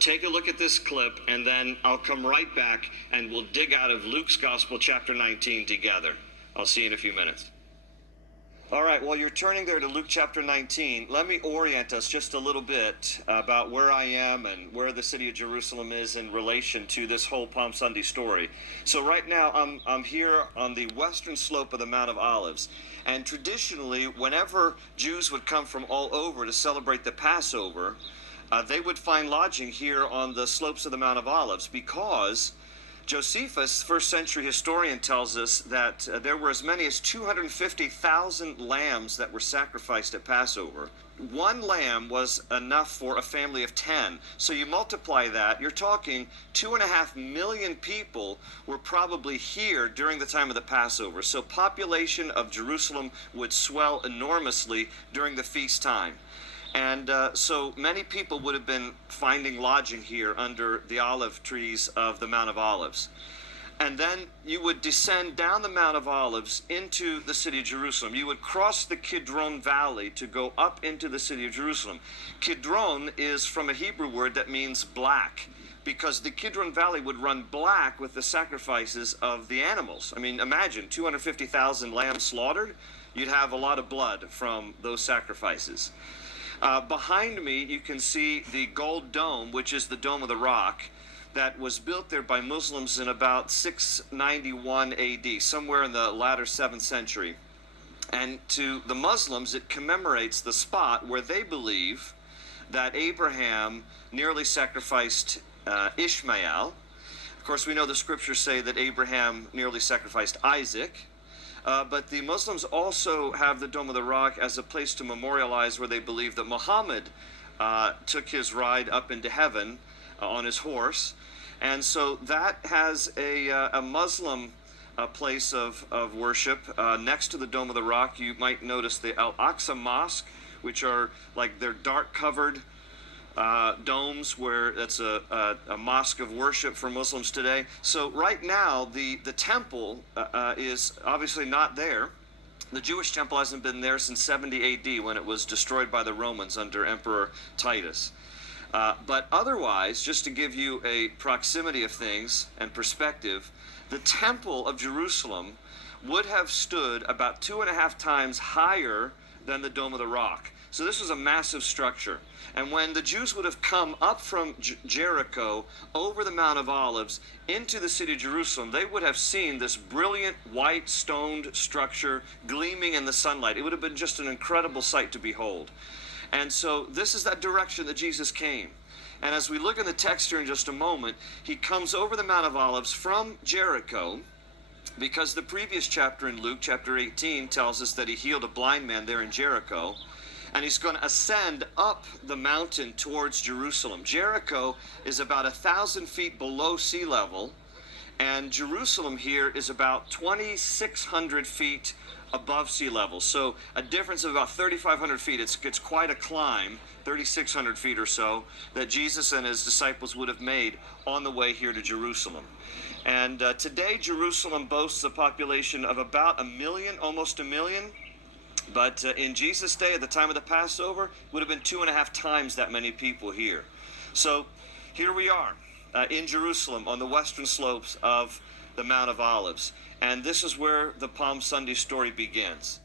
take a look at this clip, and then I'll come right back and we'll dig out of Luke's Gospel, chapter 19 together. I'll see you in a few minutes. All right, while you're turning there to Luke chapter 19, let me orient us just a little bit about where I am and where the city of Jerusalem is in relation to this whole Palm Sunday story. So right now, I'm here on the western slope of the Mount of Olives. And traditionally, whenever Jews would come from all over to celebrate the Passover, they would find lodging here on the slopes of the Mount of Olives, because Josephus, first century historian, tells us that there were as many as 250,000 lambs that were sacrificed at Passover. One lamb was enough for a family of 10. So you multiply that, you're talking 2.5 million people were probably here during the time of the Passover. So population of Jerusalem would swell enormously during the feast time. And so many people would have been finding lodging here under the olive trees of the Mount of Olives. And then you would descend down the Mount of Olives into the city of Jerusalem. You would cross the Kidron Valley to go up into the city of Jerusalem. Kidron is from a Hebrew word that means black, because the Kidron Valley would run black with the sacrifices of the animals. I mean, imagine 250,000 lambs slaughtered. You'd have a lot of blood from those sacrifices. Behind me, you can see the Gold Dome, which is the Dome of the Rock, that was built there by Muslims in about 691 AD, somewhere in the latter 7th century. And to the Muslims, it commemorates the spot where they believe that Abraham nearly sacrificed Ishmael. Of course, we know the scriptures say that Abraham nearly sacrificed Isaac. But the Muslims also have the Dome of the Rock as a place to memorialize where they believe that Muhammad took his ride up into heaven on his horse. And so that has a Muslim place of worship. Next to the Dome of the Rock, you might notice the Al-Aqsa Mosque, which are like they're dark-covered domes, where that's a mosque of worship for Muslims today. So right now, the temple is obviously not there. The Jewish temple hasn't been there since 70 AD, when it was destroyed by the Romans under Emperor Titus. But otherwise, just to give you a proximity of things and perspective, the temple of Jerusalem would have stood about 2.5 times higher than the Dome of the Rock. So this was a massive structure. And when the Jews would have come up from Jericho over the Mount of Olives into the city of Jerusalem, they would have seen this brilliant white stoned structure gleaming in the sunlight. It would have been just an incredible sight to behold. And so this is that direction that Jesus came. And as we look in the text here in just a moment, he comes over the Mount of Olives from Jericho, because the previous chapter in Luke, chapter 18, tells us that he healed a blind man there in Jericho. And he's going to ascend up the mountain towards Jerusalem. Jericho is about 1,000 feet below sea level, and Jerusalem here is about 2,600 feet above sea level. So a difference of about 3,500 feet. It's quite a climb, 3,600 feet or so, that Jesus and his disciples would have made on the way here to Jerusalem. And today, Jerusalem boasts a population of about 1 million, almost 1 million. But in Jesus' day, at the time of the Passover, would have been 2.5 times that many people here. So here we are in Jerusalem on the western slopes of the Mount of Olives. And this is where the Palm Sunday story begins.